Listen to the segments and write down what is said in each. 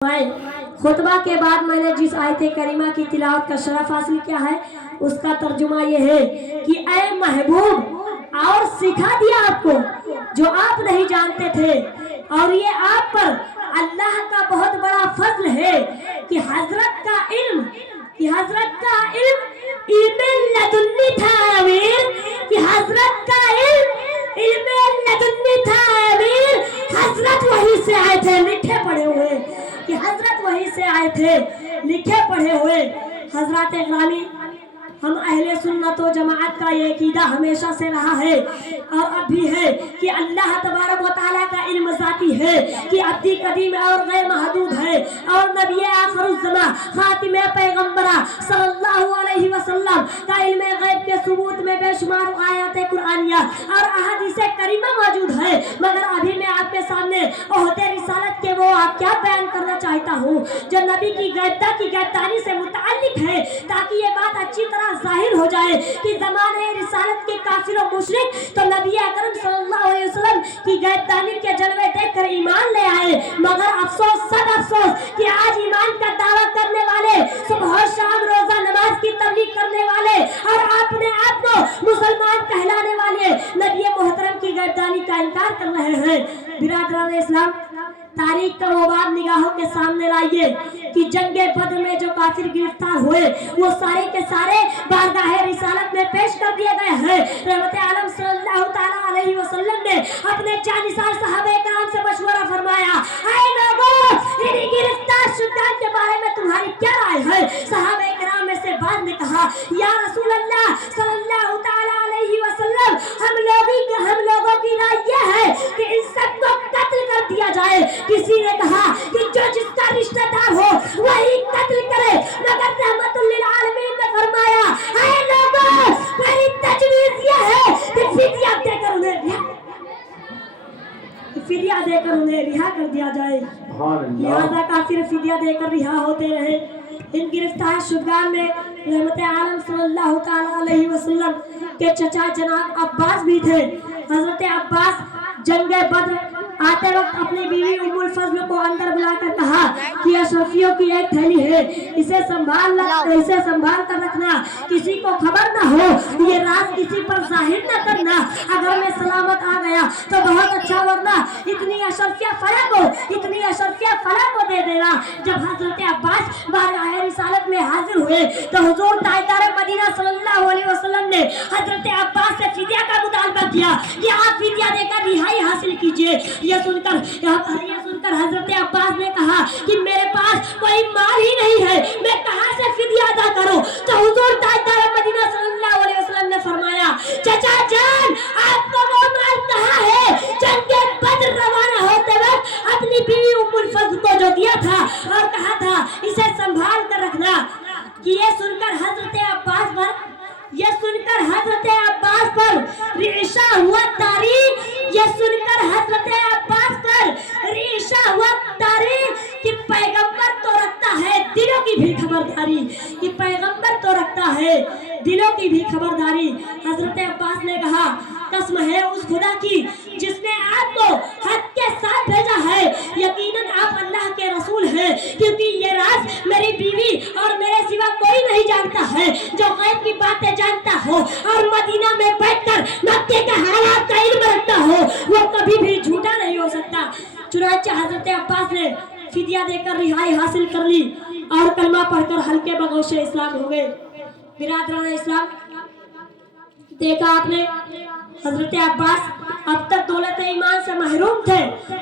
खुतबा के बाद मैंने जिस आयत करीमा की तिलावत का शरफ हासिल किया है उसका तर्जुमा ये है कि ऐ महबूब और सिखा दिया आपको जो आप नहीं जानते थे, और ये आप पर अल्लाह का बहुत बड़ा फजल है कि हजरत का इल्म इल्म लदुन्नी था अमीर, कि हजरत का इल्म लदुन्नी था अमीर। हजरत वहीं से आए थे लिखे पढ़े हुए, कि हजरत वहीं से आए थे लिखे पढ़े हुए। हजरत इकरामी, हम अहले सुन्नत व जमाअत का ये अकीदा हमेशा से रहा है और अब भी है कि अल्लाह तबारक व तआला का इल्म ज़ाती है, कि अब्दी कदीम और गैर महदूद है, और नबी आखिरुज़्ज़मा खातिमे पैगंबरा सल्लल्लाहु अलैहि वसल्लम का इल्म गैब के सबूत में बेशुमार आयत कुरानिया और अहादीस करीमा मौजूद है। मगर अभी मैं आपके सामने ओहदे रिसालत के वो क्या बयान करना चाहता हूँ जो नबी की गैबता की गैबतानी से मुताल्लिक है, ताकि ये बात अच्छी तरह जाहिर हो जाए कि ज़माने रिसालत के काफिर और मुशरिक तो नबी अकरम सल्लल्लाहु अलैहि वसल्लम की गैबतानी के जलवे देखकर ईमान ले आए। मगर अफसोस सद अफसोस कि आज ईमान का दावा करने वाले, सुबह शाम रोजा नमाज की तबलीग करने वाले और अपने आप को मुसलमान कहलाने वाले नबी मोहतरम की गैबतानी का इनकार कर रहे हैं। बिरादरान इस्लाम, तारीख का वो बात निगाहों के सामने लाइए कि जंगे बद्र में जो काफिर गिरफ्तार हुए वो सारे के सारे बारगाह रिसालत में पेश कर दिए गए हैं। रहमत आलम सल्लल्लाहु तआला अलैहि वसल्लम ने अपने जानिसार सहाबा किराम से मशवरा फरमाया, ऐ लोगों, इन गिरफ्तार शुदा के बारे में तुम्हारी क्या राय है? सहाबा किराम में से बाद ने कहा, या रसूल अल्लाह सल्लल्लाहु तआला अलैहि वसल्लम, हम लोगों की राय यह है कि इन सबको कत्ल कर दिया जाए। किसी ने कहा कि जो जिसका रिश्तेदार हो वही कत्ल करे। मगर रहमतुल लिल आलमीन ने फरमाया, ऐ लोगों, मेरी तजवीज यह है कि फिदिया देकर उन्हें रिहा कर दिया जाए। लिहाजा काफिर फिदिया देकर रिहा होते रहे। इन गिरफ्तार शुदगान में रहमत आलम सल्लल्लाहु तआला अलैहि वसल्लम के चचा जनाब अब्बास भी थे। हजरत अब्बास जंगे बद्र आते वक्त अपनी बीवी उम्मुल फज़ल को अंदर बुलाकर कहा कि अशरफियों की एक थैली है, इसे संभाल कर रखना, किसी को खबर ना हो, ये राज किसी पर जाहिर न करना। अगर मैं सलामत आ गया तो बहुत अच्छा, वरना इतनी अशरफिया फला को दे देना। जब हजरत अब्बास बारगाह रिसालत में हाजिर हुए तो हुजूर ताजदार मदीना सल्लल्लाहु अलैहि वसल्लम ने हजरत अब्बास से फिदिया का मुतालबा किया कि आप फिदिया देकर रिहाई हासिल कीजिए। यह सुनकर हजरत अब्बास ने कहा कि मेरे पास कोई माल ही नहीं है, मैं कहां से फिदिया अदा करूं? तो हुजूर ताजदार मदीना सल्लल्लाहु अलैहि वसल्लम ने फरमाया, चचा जान, आपको वो माल कहां है जंगे बद्र रवाना होते वक्त अपनी बीवी उम्मुल फज़ल को जो दिया था और कहा था इसे संभाल कर रखना। कि ये सुनकर हजरत अब्बास पर रिशा हुआ तारीख कि पैगंबर तो रखता है दिलों की भी खबरदारी, हजरत अब्बास ने कहा, कसम है उस खुदा की जिसने आपको हक के साथ भेजा है, यकीनन आप अल्लाह के रसूल हैं, क्योंकि ये राज मेरी बीवी और मेरे सिवा कोई नहीं जानता है। जो गैब की बातें जानता हो और मदीना में बैठकर मक्के के हालात का इल्म रखता हो वो कभी भी झूठा नहीं हो सकता। चुनांचे हजरत अब्बास ने फिदिया देकर रिहाई हासिल कर ली और कलमा पढ़कर हल्के बगोशे इस्लाम हो गए। बिरादरान इस्लाम, देखा आपने हजरत अब्बास अब तक दौलत ईमान से महरूम थे,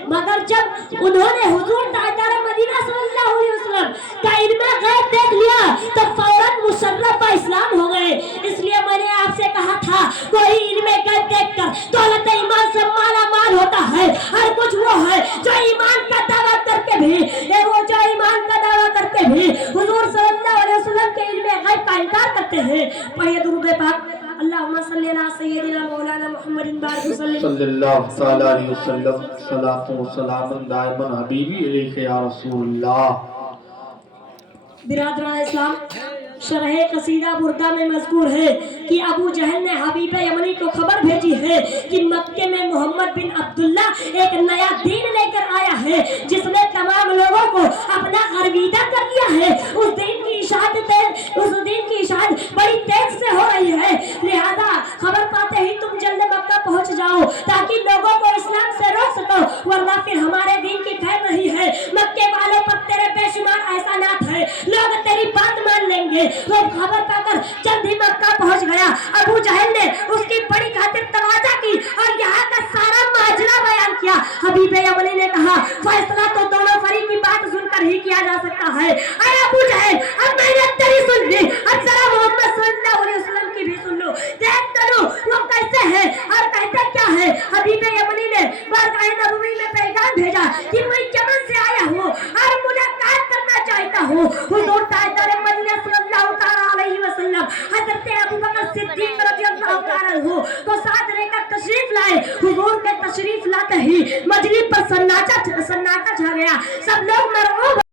मगर जब उन्होंने हुजूर ताजदार मदीना सल्लल्लाहु अलैहि वसल्लम का इल्म गैब देख लिया तो फौरन मुशर्रफ इस्लाम हो गए। इसलिए मैंने आपसे कहा था, कोई इल्म गैब देखकर दौलत ईमान से माला माल होता है, और कुछ वो है जो ईमान का दावा करके भी हुजूर सल्लल्लाहु अलैहि वसल्लम के इल्म गैब का इनकार करते हैं। पढ़िए दुरूद पाक, अल्लाहुम्मा सल्ली अला सय्यदिना मौलाना मुहम्मदिन सल्लल्लाहु अलैहि वसल्लम, सलातो व सलामुन दाइमन हबीबी अलैहि या रसूलल्लाह। बिरादरान इस्लाम, शरह कसीदा बुर्दा में मज़कूर है कि अबू जहल ने हबीब यमनी को खबर भेजी है कि मक्के में मोहम्मद बिन अब्दुल्ला एक नया दीन लेकर आया है जिसमें तमाम लोगों को अपना अलविदा कर दिया है। उस दिन की इशाअत बड़ी तेज से हो रही है, लिहाजा खबर पाते ही तुम जल्द मक्का पहुंच जाओ ताकि लोगों को इस्लाम से रोक सको, वरना फिर हमारे दिन की खैर नहीं है। मक्के वालों पर तेरे बेशुमार एहसानात है, लोग तेरी बात मान लेंगे। वो खबर पाकर जल्द ही मक्का पहुंच गया। अबू जहल ने उसकी बड़ी खातिर तवाज़ा की और यहाँ का सारा माजरा बयान किया। हबीब यमनी ने कहा, फैसला तो दोनों फरीक की बात सुनकर ही किया जा सकता है। अरे अबू जहल, अब मैंने तेरी सुन ली, अब जरा मोहम्मद सल्लल्लाहु अलैहि वसल्लम की भी सुन लो। देख तो लो वो कैसे है और कहते क्या है। हबीब यमनी ने बारगाह नबवी में पैगाम भेजा कि मैं यमन से आया हूँ और मुलाकात करना चाहता हूँ। हुजूर ताजदार मदीना सल्लल्लाहु तआला अलैहि वसल्लम हजरत अबू बकर सिद्दीक रज़ियल्लाहु तआला अन्हु को साथ लेकर तशरीफ लाए। हुजूर के तशरीफ लाते ही मजलिस पर सन्नाटा छा गया। सब लोग मरऊब